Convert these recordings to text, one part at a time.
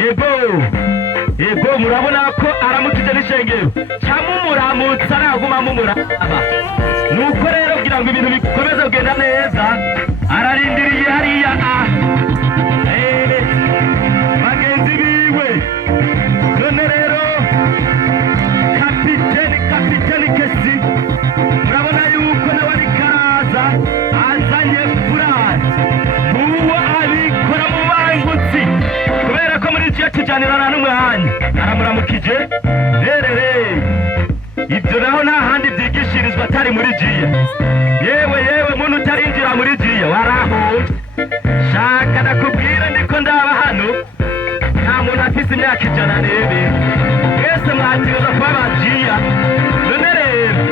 Ego murabona ko aramukije n'ishengero cyangwa umuramutsa araguma mumuraba nuko rero kugira ngo ibintu bikomeze kugenda neza ararindiriye hariya bagenzi biwe none rero kapiteni Kesi murabona yuko nawe ari karaza azanye furari uwo abikora mu bangutsi kubera ko muri iki tujanirana n'umwanya aramuramukije rerere ibyo naho nta handi byigishirizwa atari muri jiya yewe muntu utarinjira muri jiya warahoje shaka nakubwira ndiko ndaba hano nta muntu afise imyaka 100 nebe mwese mwatiza kuba bajiya none rero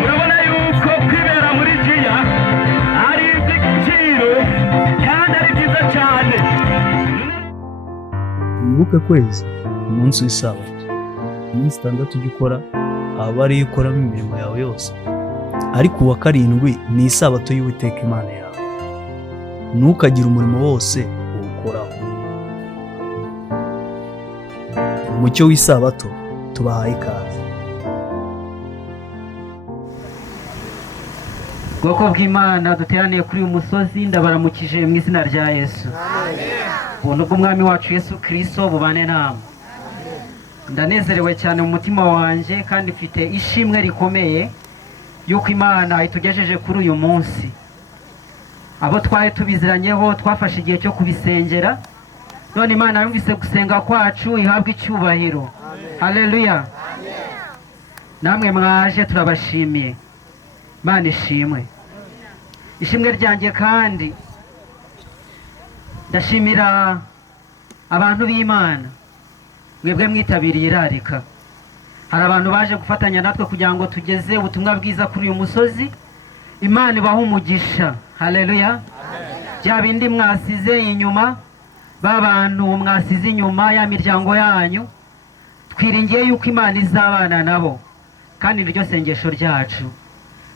murabona yuko kwibera muri jiya ari iby'igiciro kandi ari byiza cyane. Wibuke kwezi umunsi w'isabato iminsi 6 ujya ukora aba ariyo ukoramo imirimo yawe yose, ariko uwa karindwi ni isabato y'Uwiteka Imana yawe, ntukagire umurimo wose uwukoraho. Umucyo w'isabato tubahaye ikaze. Bwoko bw'Imana duteraniye kuri uyu musozi ndabaramukije mu izina rya Yesu. Ubuntu bw'Umwami wacu Yesu Kristo bubane namwe. Ndanezerewe cyane mu mutima wanjye kandi mfite ishimwe rikomeye yuko Imana itugejeje kuri uyu munsi. Abo twari tubiziranyeho twafashe igihe cyo kubisengera, none Imana yumvise gusenga kwacu ihabwa icyubahiro. Haleluya. Namwe mwaje turabashimiye. Imana ishimwe. Ishimwe ryanjye kandi ndashimira abantu b'Imana mwebwe mwitabiriye irarika. Hari abantu baje gufatanya natwe kugira ngo tugeze ubutumwa bwiza kuri uyu musozi. Imana ibahe umugisha. Haleluya. Bya bindi mwasize inyuma, babantu mwasize inyuma ya miryango yanyu, twiringiye yuko Imana izabana nabo kandi niryo sengesho ryacu.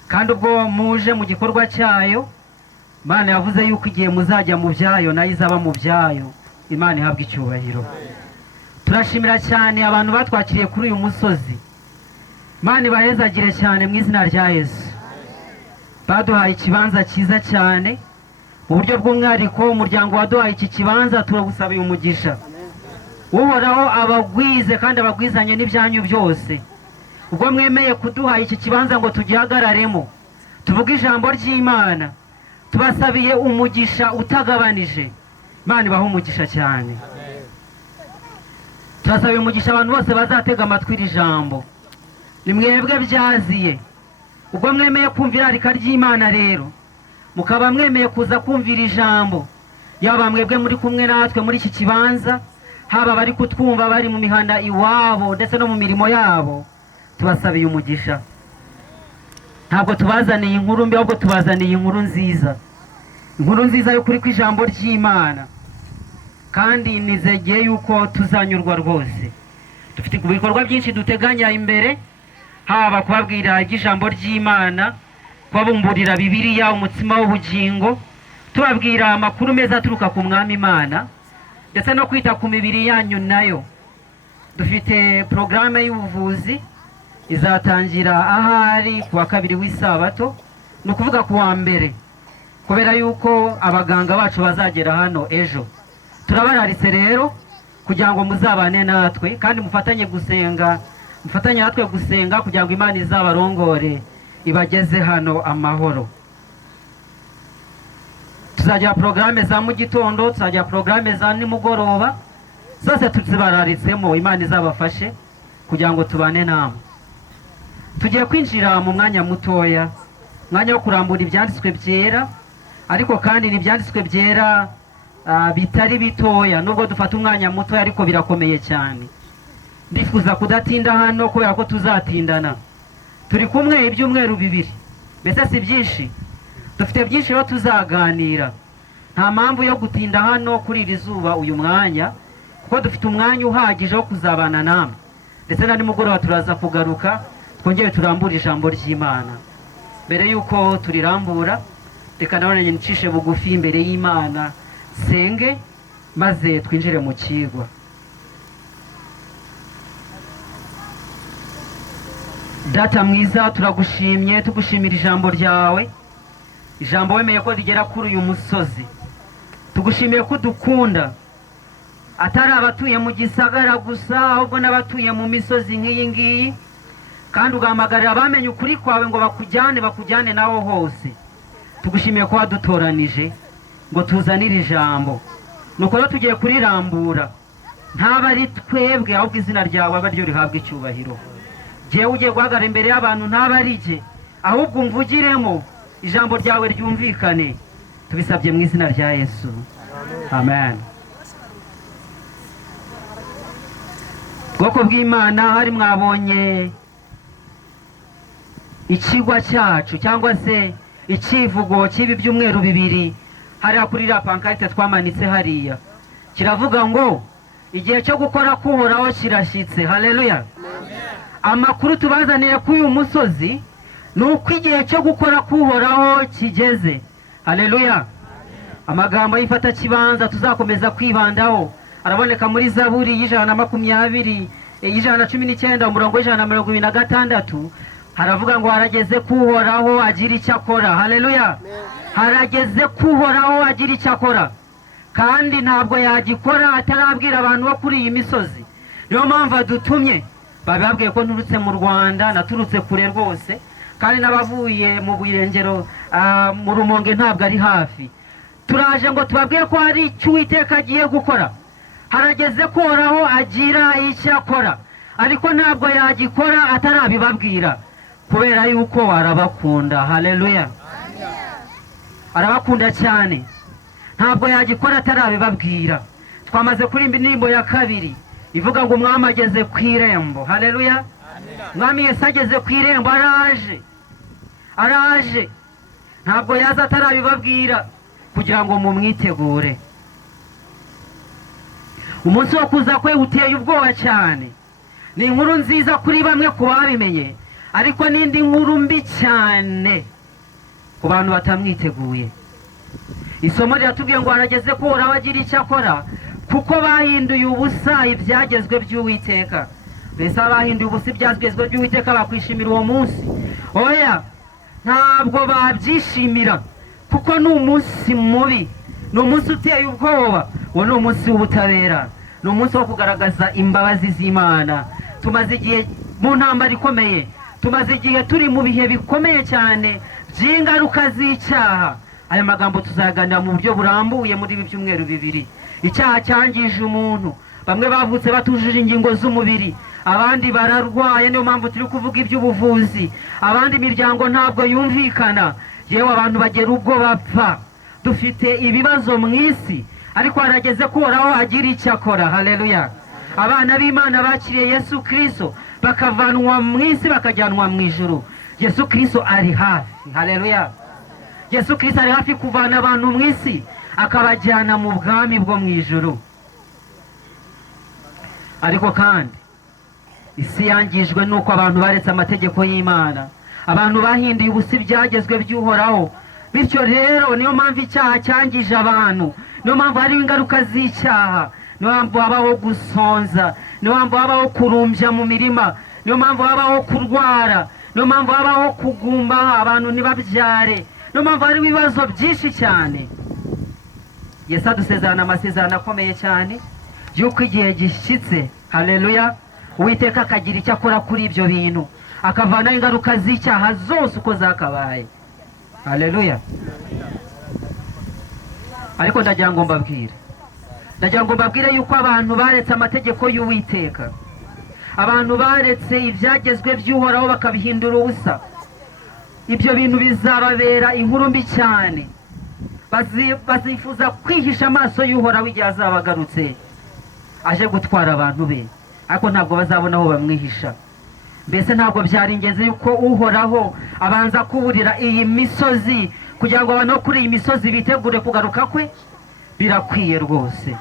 Kandi ubwo muje mu gikorwa cyayo, Imana yavuze yuko igihe muzajya mu byayo nayo izaba mu byayo. Imana ihabwa icyubahiro. Turashimira cyane abantu batwakiriye kuri uyu musozi. Imana ibahezagire cyane mu izina rya Yesu. Baduhaye ikibanza cyiza cyane mu buryo bw'umwihariko. Umuryango waduhaye iki kibanza turagusabiye umugisha. Uhoraho abagwize kandi abagwizanye n'ibyanyu byose. Ubwo mwemeye kuduha iki kibanza ngo tugihagararemo tuvuge ijambo ry'Imana, tubasabiye umugisha utagabanije. Imana ibahe umugisha cyane. Turasabiye umugisha abantu bose bazatega amatwi iri jambo. Ni mwebwe byaziye. Ubwo mwemeye kumvira irarika ry'Imana rero, mukaba mwemeye kuza kumvira ijambo, yaba mwebwe muri kumwe natwe muri iki kibanza, haba bari kutwumva bari mu mihanda iwabo ndetse no mu mirimo yabo, tubasabiye umugisha. Ntabwo tubazaniye inkuru mbi, ahubwo tubazaniye inkuru nziza. Inkuru nziza yo kuri kw'ijambo ry'Imana. Kandi nizegeye yuko tuzanyurwa rwose. Dufite ibikorwa byinshi duteganya imbere, haba kubabwira iby'ijambo ry'Imana, kubabumburira Bibiliya umutsima w'ubugingo, tubabwira amakuru meza aturuka ku Mwami Imana, ndetse no kwita ku mibiri yanyu nayo. Dufite porogaramu y'ubuvuzi izatangira ahari kuwa kabiri w'isabato, ni ukuvuga ku wa mbere, kubera yuko abaganga bacu bazagera hano ejo. Turabararitse rero kugira ngo muzabane natwe kandi mufatanye natwe gusenga kugira ngo Imana izabarongore ibageze hano amahoro. Tuzagira porogaramu za mu gitondo, tuzagira porogaramu za nimugoroba, zose tuzibararitsemo. Imana izabafashe kugira ngo tubane namwe. Tugiye kwinjira mu mwanya mutoya, mwanya wo kurambura ibyanditswe byera, ariko kandi ni ibyanditswe byera bitari bitoya. Nubwo dufata umwanya mutoya ariko birakomeye cyane. Ndifuza kudatinda hano kubera ko tuzatindana. Turi kumwe ibyumweru 2, mbese si byinshi. Dufite byinshi yo tuzaganira. Nta mpamvu yo gutinda hano kuri iri zuba uyu mwanya, kuko dufite umwanya uhagije wo kuzabana namwe. Ndetse na nimugoroba turaza kugaruka twongere turambura ijambo ry'Imana. Mbere yuko turirambura, reka nabone ncishe bugufi imbere y'Imana, senge maze twinjire mu kigwa. Data mwiza, turagushimye, tugushimira ijambo ryawe, ijambo wemeye ko rigera kuri uyu musozi. Tugushimiye ko dukunda, atari abatuye mu gisagara gusa, ahubwo n'abatuye mu misozi nk'iyi ngiyi, kandi ugahamagarira abamenye ukuri kwawe ngo bakujyane naho hose. Tugushimiye ko wadutoranije ngo tuzanire ijambo, nuko rero tugiye kurirambura, ntaba ari twebwe ahubwo izina ryawe abe ryo rihabwa icyubahiro. Jewe ugiye guhagarara imbere y'abantu ntaba ari jye, ahubwo umvugiremo, ijambo ryawe ryumvikane. Tubisabye mu izina rya Yesu, amen. Bwoko bw'Imana, hari mwabonye ikigwa cyacu cyangwa se ikivugo cy'ibi byumweru bibiri hariya kuri iriya pankarite twamanitse hariya, kiravuga ngo igihe cyo gukora kuhoraho kirashyitse. Haleluya. Amakuru tubazaniye kuri uyu musozi ni uko igihe cyo gukora kuhoraho kigeze. Haleluya. Amagambo y'ifata kibanza tuzakomeza kwibandaho araboneka muri Zaburi y'Ijana umurongo w'126. Haravuga ngo harageze kuhoraho agira icyo akora. Haleluya. Harageze kuhoraho agira icyo akora, kandi ntabwo yagikora atarabwira abantu bo kuri iyi misozi. Niyo mpamvu adutumye. Bababwiye ko nturutse mu Rwanda, naturutse kure rwose, kandi n'abavuye mu Burengero mu Rumonge ntabwo ari hafi. Turaje ngo tubabwire ko hari icyo Uwiteka agiye gukora. Harageze kuhoraho agira icyo akora, ariko ntabwo yagikora atarabibabwira, kubera yuko arabakunda. Haleluya. Arabakunda cyane, ntabwo yagikora atarabibabwira. Twamaze kurimba indirimbo ya kabiri ivuga ngo umwami ageze ku irembo. Haleluya. Umwami Yesu ageze ku irembo, araje, ntabwo yaza atarabibabwira kugira ngo mumwitegure. Umunsi wo kuza kwe uteye ubwoba cyane. Ni inkuru nziza kuri bamwe ku babimenye, ariko n'indi nkuru mbi cyane ku bantu batamwiteguye. Isomo riratubwiye ngo harageze kuhoraho agira icyo akora, kuko bahinduye ubusa ibyagezwe by'Uwiteka. Mbese abahinduye ubusa ibyagezwe by'Uwiteka bakwishimira uwo munsi? Oya, ntabwo babyishimira, kuko ni umunsi mubi, ni umunsi uteye ubwoba. Uwo ni umunsi w'ubutabera, ni umunsi wo kugaragaza imbabazi z'Imana. Tumaze igihe mu ntambara ikomeye, tumaze igihe turi mu bihe bikomeye cyane by'ingaruka z'icyaha. Aya magambo tuzaganira mu buryo burambuye muri ibi byumweru bibiri. Icyaha cyangije umuntu, bamwe bavutse batujuje ingingo z'umubiri, abandi bararwaye, niyo mpamvu turi kuvuga iby'ubuvuzi. Abandi imiryango ntabwo yumvikana, yewe abantu bagera ubwo bapfa. Dufite ibibazo mu isi, ariko harageze kuhoraho agira icyo akora. Haleluya. Abana b'Imana bakiriye Yesu Kristo bakavanwa mu isi bakajyanwa mu ijuru. Yesu Kristo ari hafi. Haleluya. Yesu Kristo ari hafi kuvana abantu mu isi akabajyana mu bwami bwo mu ijuru. Ariko kandi isi yangijwe nuko abantu baretse amategeko y'Imana, abantu bahinduye ubusa ibyagezwe by'Uhoraho. Bityo rero niyo mpamvu icyaha cyangije abantu, niyo mpamvu hariho ingaruka z'icyaha, niyo mpamvu habaho gusonza, niyo mpamvu habaho kurumbya mu mirima, niyo mpamvu habaho kurwara, niyo mpamvu habaho kugumba abantu ntibabyare, niyo mpamvu hariho ibibazo byinshi cyane. Yesu adusezerana amasezerano akomeye cyane y'uko igihe gishyitse. Haleluya. Uwiteka akagira icyo akora kuri ibyo bintu, akavanaho ingaruka z'icyaha zose uko zakabaye. Haleluya. Ariko ndagira ngo mbabwire yuko abantu baretse amategeko y'Uwiteka, abantu baretse ibyagezwe by'Uhoraho bakabihindura ubusa. Ibyo bintu bizababera inkuru mbi cyane. Bazifuza kwihisha amaso y'Uhoraho igihe azaba agarutse aje gutwara abantu be, ariko ntabwo bazabona aho bamwihisha. Mbese ntabwo byari ingenzi yuko Uhoraho abanza kuburira iyi misozi kugira ngo abantu kuri iyi misozi bitegure kugaruka kwe? Birakwiye rwose.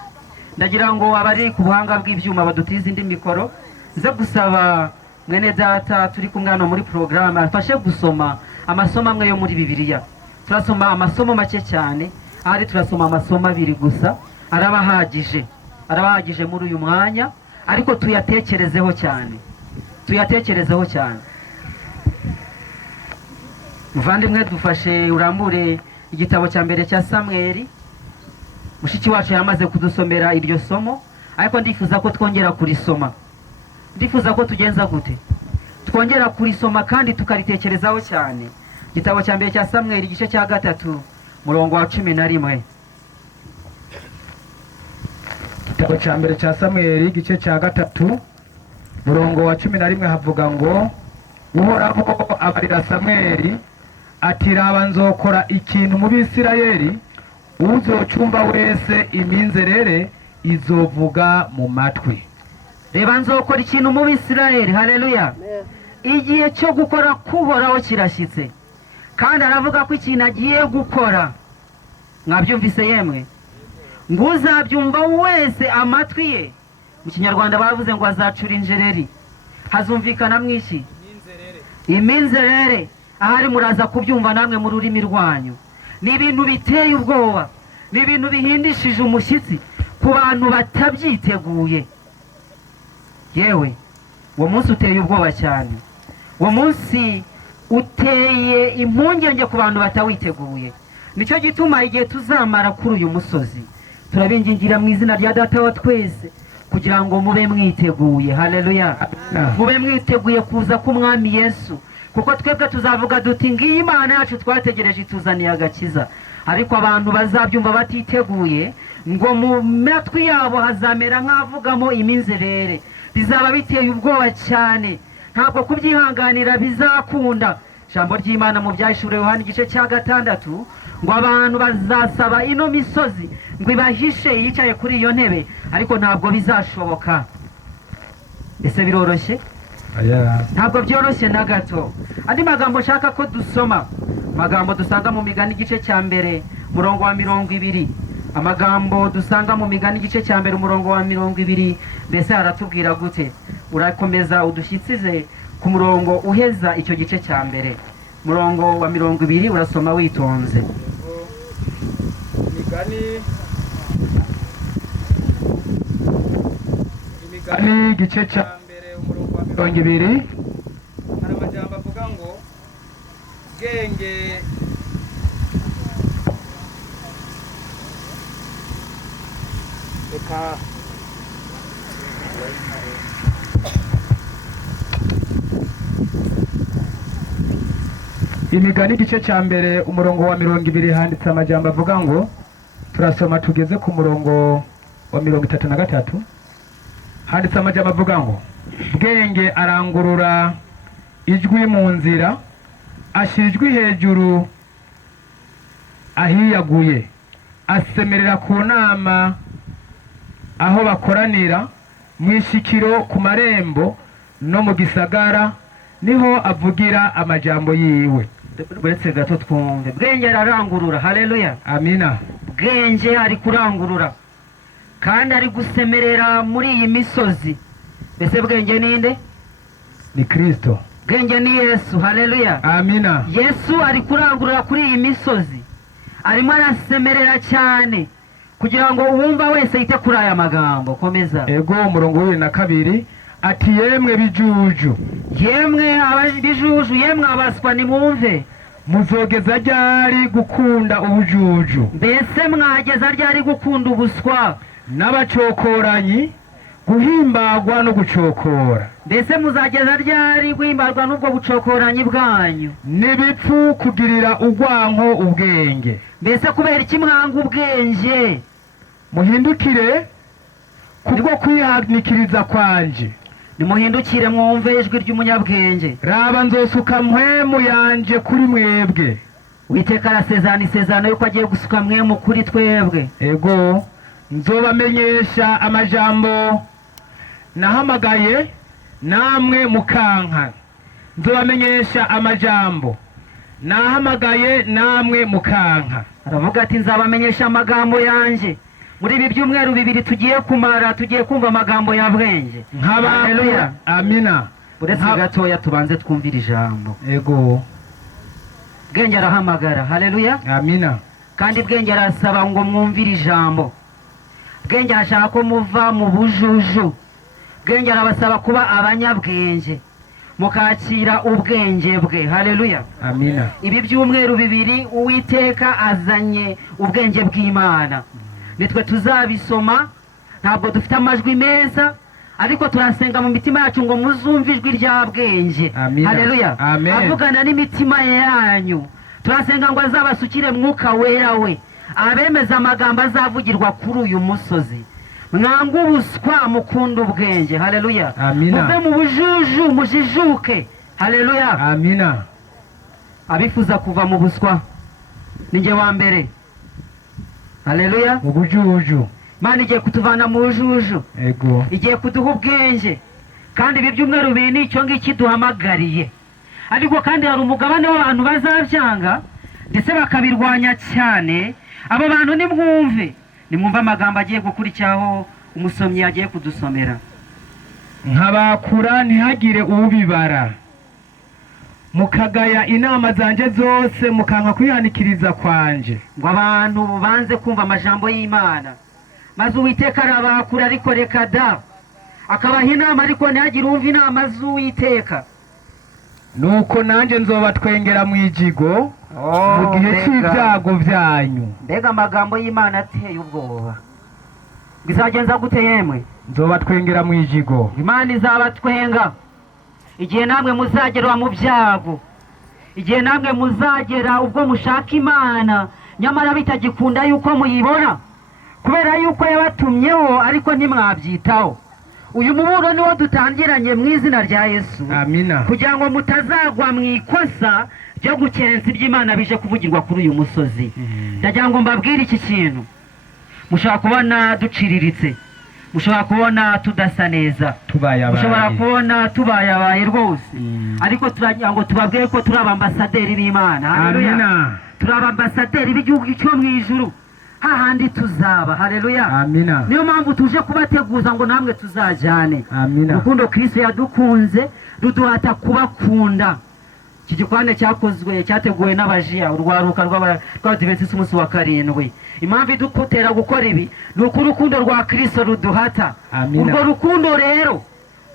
Ndagira ngo abari ku buhanga bw'ibyuma badutize indi mikoro, nze gusaba mwene data turi kumwe hano muri porogaramu afashe gusoma amasomo amwe yo muri Bibiliya. Turasoma amasomo make cyane, ahari turasoma amasomo 2 gusa, arabahagije muri uyu mwanya, ariko tuyatekerezeho cyane. muvandimwe dufashe urambure igitabo cya mbere cya Samweli. Mushiki wacu yamaze kudusomera iryo somo, ariko ndifuza ko twongera kurisoma. Ndifuza ko tugenza gute? Twongera kurisoma kandi tukaritekerezaho cyane. Igitabo cya mbere cya Samweli igice cya 3 murongo wa 11. Igitabo cya mbere cya Samweli igice cya 3 murongo wa 11 havuga ngo, Uhoraho abarira Samweli ati, raba nzokora ikintu mu Bisirayeli, uzocumva wese iminzerere izovuga mu matwi. Reba nzokora ikintu mu Bisirayeli. Haleluya. Igihe cyo gukora kuhoraho kirashyitse, kandi aravuga ko ikintu agiye gukora. Mwabyumvise yemwe? Ngo uzabyumva wese amatwi ye. Mu Kinyarwanda baravuze ngo azacura injereri. Hazumvikana mwiki? Iminzerere. Ahari muraza kubyumva namwe mu rurimi rwanyu. Ni ibintu biteye ubwoba, ni ibintu bihindishije umushyitsi ku bantu batabyiteguye. Yewe, uwo munsi uteye ubwoba cyane. Uwo munsi uteye impungenge ku bantu batawiteguye. Nicyo gituma igihe tuzamara kuri uyu musozi, turabingingira mu izina rya Data wa twese kugira ngo mube mwiteguye. Haleluya. Mube mwiteguye kuza k'umwami Yesu, kuko twebwe tuzavuga duti ngiyi Imana yacu twategereje ituzaniye agakiza. Ariko abantu bazabyumva batiteguye, ngo mu matwi yabo hazamera nk'avugamo iminzerere. Bizaba biteye ubwoba cyane, ntabwo kubyihanganira bizakunda. Ijambo ry'Imana mu Byahishuriwe Yohana igice cya 6 ngo abantu bazasaba ino misozi ngo ibahishe yicaye kuri iyo ntebe, ariko ntabwo bizashoboka. Ese biroroshye? Ntabwo byoroshye na gato. Andi magambo nshaka ko dusoma, magambo dusanga mu Migani igice cya mbere murongo wa 20. Amagambo dusanga mu Migani igice cya mbere umurongo wa 20, mbese aratubwira gute? Urakomeza udushitsize ku murongo uheza icyo gice cya mbere, murongo wa 20, urasoma witonze. Imigani igice cya mbere umurongo wa 20 hari amajambo avuga ngo, bwenge reka Imigani igice cya mbere umurongo wa 20 handitse amajambo avuga ngo, turasoma tugeze ku murongo wa 33. Handitse amajambo avuga ngo, bwenge arangurura ijwi mu nzira, ashyira ijwi hejuru ahiyaguye, asemerera ku nama aho bakoranira, mu ishikiro ku marembo no mu gisagara niho avugira amajambo yiwe. Buretse gato twumve. Bwenge ararangurura. Haleluya. Amina. Bwenge ari kurangurura kandi ari gusemerera muri iyi misozi. Mbese bwenge ninde? Ni Kristo. Bwenge ni Yesu. Haleluya. Amina. Yesu ari kurangurura kuri iyi misozi, arimo arasemerera cyane kugira ngo uwumva wese yite kuri aya magambo. Komeza. Ego umurongo wa 22 ati, yemwe bijuju, yemwe ababijuju, yemwe abaswa nimwumve. muzogeza ryari gukunda ubujuju? Mbese mwageza ryari gukunda ubuswa? N'abacokoranyi guhimbagwa no gucokora. Mbese muzageza ryari guhimbarwa n'ubwo bucokoranyi bwanyu? N'ibipfu kugirira urwanko ubwenge. Mbese kubera iki mwanga ubwenge? Muhindukire kubwo kwihanikiriza kwanje. Nimuhindukire mwumve ijwi ry'umunyabwenge. Raba nzosuka mpwemu yanje kuri mwebwe. Uwiteka arasezerana isezerano yuko agiye gusuka mwemu kuri twebwe. Ego nzobamenyesha amajambo nahamagaye namwe mukanka. Nzobamenyesha amajambo nahamagaye namwe mukanka. Aravuga ati nzabamenyesha amagambo yanje. Muri ibi byumweru 2 tugiye kumara, tugiye kumva amagambo ya bwenge. Haleluya. Amina. Uretse gatoya tubanze twumvira ijambo. Ego. Bwenge arahamagara. Haleluya. Amina. Kandi bwenge arasaba ngo mwumvire ijambo. Bwenge arashaka ko muva mu bujuju. Bwenge arabasaba kuba abanyabwenge. mukakira ubwenge bwe. Haleluya. amina Ibi byumweru bibiri Uwiteka azanye ubwenge bw'Imana, nitwe tuzabisoma. Ntabwo dufite amajwi meza, ariko turasenga mu mitima yacu ngo muzumve ijwi rya bwenge. Amina. Haleluya. Amen. Avugana n'imitima yanyu. Turasenga ngo azabasukire mwuka wera we, abemeza amagambo azavugirwa kuri uyu musozi. Mwanga ubuswa, mukunda ubwenge. Haleluya. Amina. Muve mu bujuju, mujijuke. Haleluya. amina Abifuza kuva mu buswa ni njye wa mbere. Haleluya. mu bujuju Imana igiye kutuvana mu bujuju, ego igiye kuduha ubwenge, kandi ibi byumweru bibiri ni icyo ngiki duhamagariye. Ariko kandi hari umugabane w'abantu bazabyanga ndetse bakabirwanya cyane. Abo bantu nimwumve amagambo agiye gukurikiraho umusomyi agiye kudusomera. nkabakura ntihagire ubibara, mukagaya inama zanjye zose, mukanka kwihanikiriza kwanje. Ngo abantu banze kumva amajambo y'Imana, maze Uwiteka arabakura, ariko reka da, akabaha inama ariko ntihagire umva inama z'Uwiteka. Nuko nanjye nzobatwengera mu ijigo mu gihe cy'ibyago byanyu. Mbega amagambo y'Imana ateye ubwoba. Bizagenza gute yemwe? Nzobatwengera mu ijigo. Imana izabatwenga igihe namwe muzagera mu byago, igihe namwe muzagera ubwo mushaka Imana nyamara bitagikunda yuko muyibona, kubera yuko yabatumyeho ariko ntimwabyitaho. Uyu muburo niwo dutangiranye mu izina rya Yesu, amina, kugira ngo mutazagwa mu ikosa ryo gukerensa iby'Imana bije kuvugirwa kuri uyu musozi. Ndagira ngo mbabwire iki kintu. Mushobora kubona duciriritse, mushobora kubona tudasa neza, mushobora kubona tubayabaye rwose, ariko turagira ngo tubabwire ko turi abambasaderi b'Imana. amina, turi abambasaderi b'igihugu cyo mu ijuru, hahandi tuzaba. Haleluya. amina, Niyo mpamvu tuje kubateguza ngo namwe tuzajyane. amina. Urukundo Kristo yadukunze ruduhata kubakunda. Iki gikorane cyateguwe n'abajiya, urwaruka rw'Abadiventisi umunsi wa karindwi. Impamvu idukutera gukora ibi ni uko urukundo rwa Kristo ruduhata. Amina. Urwo rukundo rero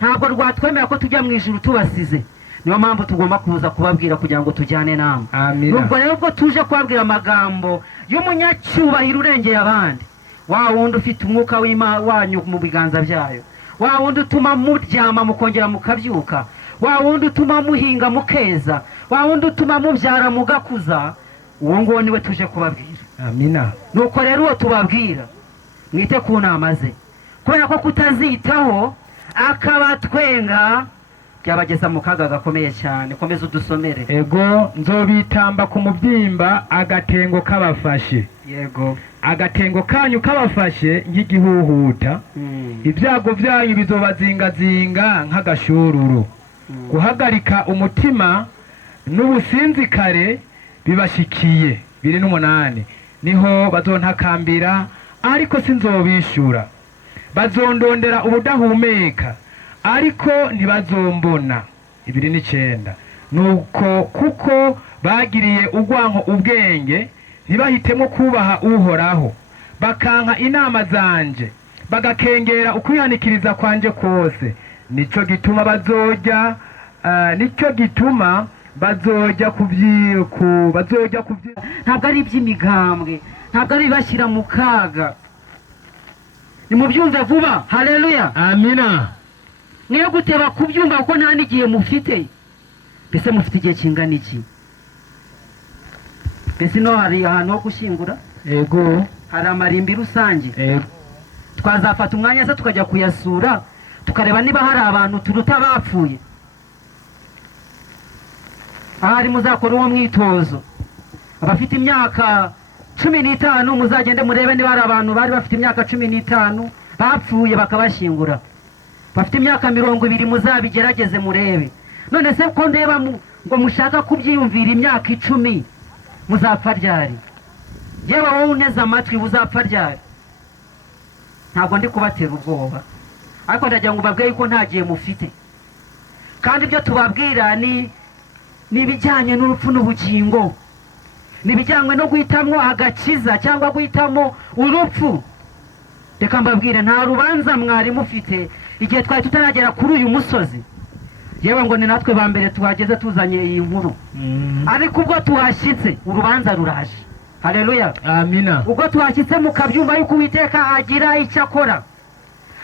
ntabwo rwatwemera ko tujya mu ijuru tubasize. Niyo mpamvu tugomba kuza kubabwira kugira ngo tujyane namwe. Amina. Nubwo rero ubwo tuje kubabwira amagambo y'umunyacyubahiro urengeye abandi, wa wundi ufite umwuka wanyu mu biganza byayo, wa wundi utuma muryama mukongera mukabyuka, wa wundi utuma muhinga mukeza, wa wundi utuma mubyara mugakuza, uwo nguwo niwe tuje kubabwira. amina. Nuko rero uwo tubabwira mwite ku nama ze, kubera ko kutazitaho akabatwenga byabageza mu kaga gakomeye cyane. Komeza udusomere. Ego nzobitamba ku mubyimba, agatengo kabafashe. Yego. Agatengo kanyu kabafashe nk'igihuhuta, ibyago byanyu bizobazingazinga nk'agashururu. Guhagarika umutima n'ubusinzikare bibashikiye. 28 niho bazontakambira ariko sinzobishura, bazondondera ubudahumeka ariko ntibazombona. 29 nuko kuko bagiriye urwanko ubwenge, ntibahitemo kubaha Uhoraho, bakanka inama zanje, bagakengera ukwihanikiriza kwanje kose, nicyo gituma bazojya ntabwo ari iby'imigambwe, ntabwo ari ibashyira mu kaga. Nimubyumve vuba. Haleluya. amina. Mwiye guteba kubyumva kuko nta n'igihe mufite. Mbese mufite igihe kingana iki? Mbese no hari ahantu ho gushyingura? Ego. Hari amarimbi rusange? Ego. Twazafata umwanya se tukajya kuyasura, tukareba niba hari abantu turuta bapfuye. Ahari muzakora uwo mwitozo. Abafite imyaka 15 muzagende murebe niba hari abantu bari bafite imyaka 15 bapfuye bakabashyingura. Bafite imyaka 20 muzabigerageze murebe. None se ko ndeba ngo mushaka kubyiyumvira imyaka 10 muzapfa ryari? Yewe wowe uneze amatwi uzapfa ryari? Ntabwo ndi kubatera ubwoba, ariko ndagira ngo babwiye ko nta gihe mufite. Kandi ibyo tubabwira ni ibijyanye n'urupfu n'ubugingo, ni ibijyanye no guhitamo agakiza cyangwa guhitamo urupfu. Reka mbabwire, nta rubanza mwari mufite igihe twari tutaragera kuri uyu musozi. yewe ngo ni natwe ba mbere tuhageze tuzanye iyi nkuru, ariko ubwo tuhashyitse urubanza ruraje. Haleluya, amina. ubwo tuhashyitse mukabyumva yuko Uwiteka agira icyo akora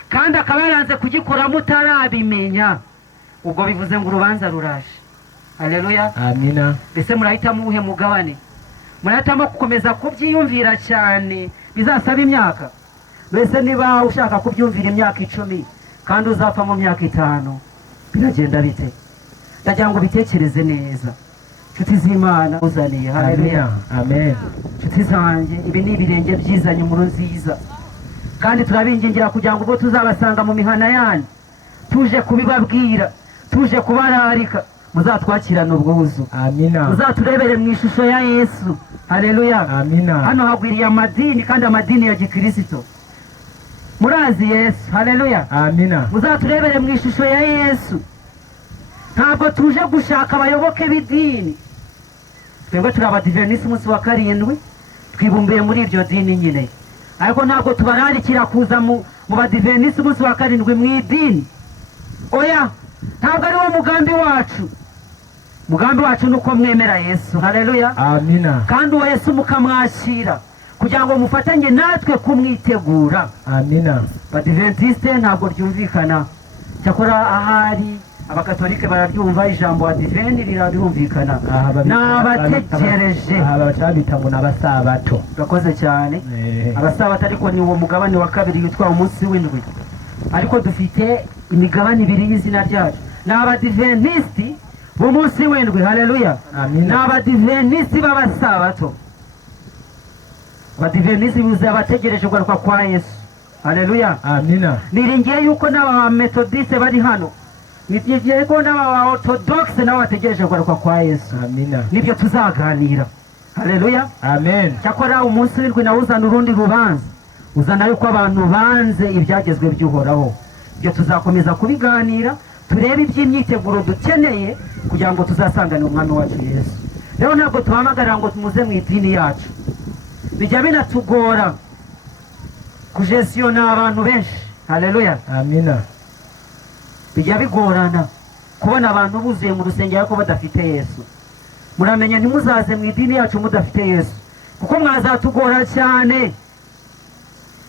kandi akaba yaranze kugikora mutarabimenya, ubwo bivuze ngo urubanza ruraje. Haleluya, Amina. mbese murahitamo uwuhe mugabane? Murahitamo gukomeza kubyiyumvira cyane bizasaba imyaka? Mbese niba ushaka kubyumvira imyaka 10 kandi uzapfa mu myaka 5, biragenda bite? Ndagira ngo bitekereze neza. Nshuti z'Imana uzaniye. Haleluya, amen. nshuti zanjye, ibi ni ibirenge byizanye inkuru nziza, kandi turabingingira kugira ngo ubwo tuzabasanga mu mihana yanyu tuje kubibabwira, tuje kubararika, muzatwakirana ubwuzu. Amina. Muzaturebere mu ishusho ya Yesu. Haleluya, Amina. hano hagwiriye amadini kandi amadini ya gikristo. Murazi Yesu. Haleluya, Amina. muzaturebere mu ishusho ya Yesu. Ntabwo tuje gushaka abayoboke b'idini, twebwe turi abadivenisi umunsi wa 7 twibumbiye muri iryo dini nyine, ariko ntabwo tubararikira kuza mu badivenisi umunsi wa 7 mu idini. Oya, ntabwo ari wo mugambi wacu. Mugambi wacu ni uko mwemera Yesu. Haleluya, Amina. kandi uwo Yesu mukamwakira kugira ngo mufatanye natwe kumwitegura. Amina. Badiventiste ntabwo ryumvikana, cyakora ahari abakatolike bararyumva, ijambo adiveni rirumvikana. N'abategereje abacabita ngo n'abasabato. urakoze cyane. Abasabato ariko ni uwo mugabane wa 2 witwa umunsi w'indwi, ariko dufite imigabane 2 y'izina ryacu. N'abadiventisti b'umunsi w'indwi. Haleluya, Amina. n'abadiventisti b'abasabato. Abadiventisti buze abategereje kugaruka kwa Yesu. Haleluya, Amina. niringiye yuko n'aba metodiste bari hano, niringiye ko n'aba orthodoxe nabo bategereje kugaruka kwa Yesu. Amina. Nibyo tuzaganira. Haleluya, Amen. cyakora umunsi w'indwi nawe uzana urundi rubanza, uzana yuko abantu banze ibyagezwe by'uhoraho. Ibyo tuzakomeza kubiganira, turebe iby'imyiteguro dukeneye kugira ngo tuzasangane umwami wacu Yesu. Rero ntabwo tuhamagarira ngo tumuze mu idini yacu, bijya binatugora kujesiyona abantu benshi. Haleluya, Amina. bijya bigorana kubona abantu buzuye mu rusengero ariko badafite Yesu. Muramenye ntimuzaze mu idini yacu mudafite Yesu, kuko mwazatugora cyane,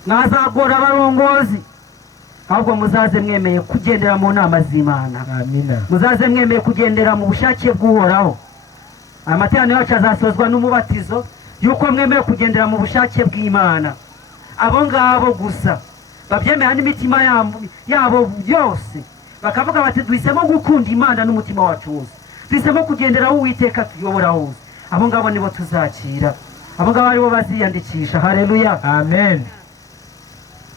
mwazagora abarongozi. Ahubwo muzaze mwemeye kugendera mu nama z'Imana. Amina. Muzaze mwemeye kugendera mu bushake bw'uhoraho. Amateraniro yacu azasozwa n'umubatizo yuko mwemeye kugendera mu bushake bw'Imana. Abo ngabo gusa babyemera n'imitima yabo yose, bakavuga bati duhisemo gukunda Imana n'umutima wacu wose, duhisemo kugendera aho Uwiteka tuyobora hose. Abo ngabo nibo tuzakira, abo ngabo aribo baziyandikisha. Haleluya, Amen.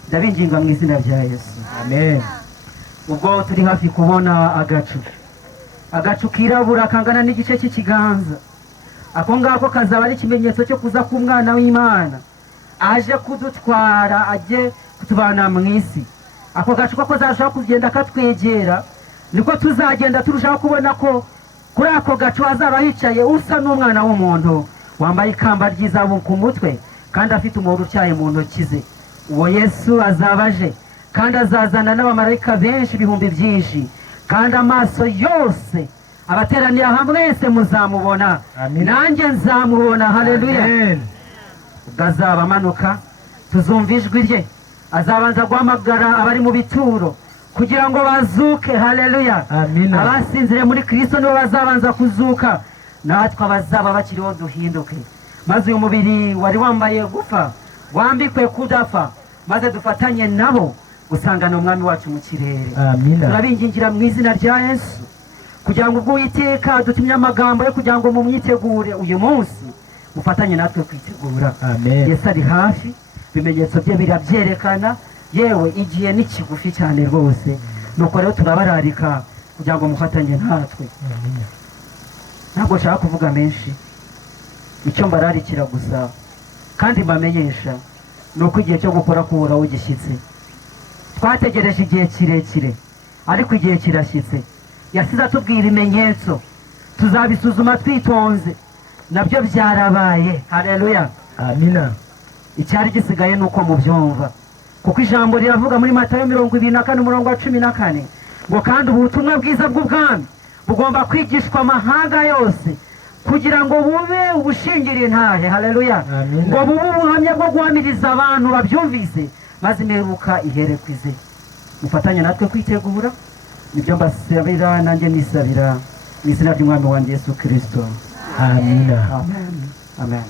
ndabinginga mu izina rya Yesu. Amen. Ubwo turi hafi kubona agacu kirabura kangana n'igice cy'ikiganza, ako ngako kazaba ari ikimenyetso cyo kuza k'umwana w'Imana aje kudutwara, aje kutubana mu isi. Ako gacu ko kazarushaho kugenda katwegera, niko tuzagenda turushaho kubona ko kuri ako gacu hazaba hicaye usa n'umwana w'umuntu, wambaye ikamba ry'izahabu ku mutwe kandi afite umuhoro utyaye mu ntoki ze. Uwo Yesu azaba aje kandi azazana n'abamarayika benshi, ibihumbi byinshi, kandi amaso yose abateranira hamwe mwese muzamubona. Amina. Nanjye nzamubona. Haleluya, Amen. ubwo azaba amanuka tuzumva ijwi rye, azabanza guhamagara abari mu bituro kugira ngo bazuke. Haleluya, Amina. abasinzire muri Kristo nibo bazabanza kuzuka, natwe abazaba bakiriho duhinduke, maze uyu mubiri wari wambaye gupfa wambikwe kudapfa, maze dufatanye nabo gusangana umwami wacu mu kirere. Amina. Turabingingira mu izina rya Yesu kugira ngo ubwo Uwiteka dutumye amagambo yo kugira ngo mumyitegure uyu munsi, mufatanye natwe kwitegura. Amen. Yesu ari hafi, ibimenyetso bye birabyerekana, yewe igihe ni kigufi cyane rwose. Nuko rero turabararika kugira ngo mufatanye natwe. Ntabwo nshaka kuvuga menshi, icyo mbararikira gusa kandi mbamenyesha ni uko igihe cyo gukora k'uhoraho gishyitse. Twategereje igihe kirekire, ariko igihe kirashyitse. Yasize atubwira ibimenyetso, tuzabisuzuma twitonze, nabyo byarabaye. Haleluya, Amina. icyari gisigaye ni uko mubyumva, kuko ijambo riravuga muri Matayo 24 umurongo wa 14 ngo kandi ubutumwa bwiza bw'ubwami bugomba kwigishwa amahanga yose kugira ngo bube ubushingira intahe. Haleluya. Amina. Ngo bube ubuhamya bwo guhamiriza abantu babyumvise maze imperuka ihere kwize. Mufatanye natwe kwitegura, nibyo mbasabira nanjye nisabira mu izina ry'umwami wanjye Yesu Kristo. Amina. Amen. Amen.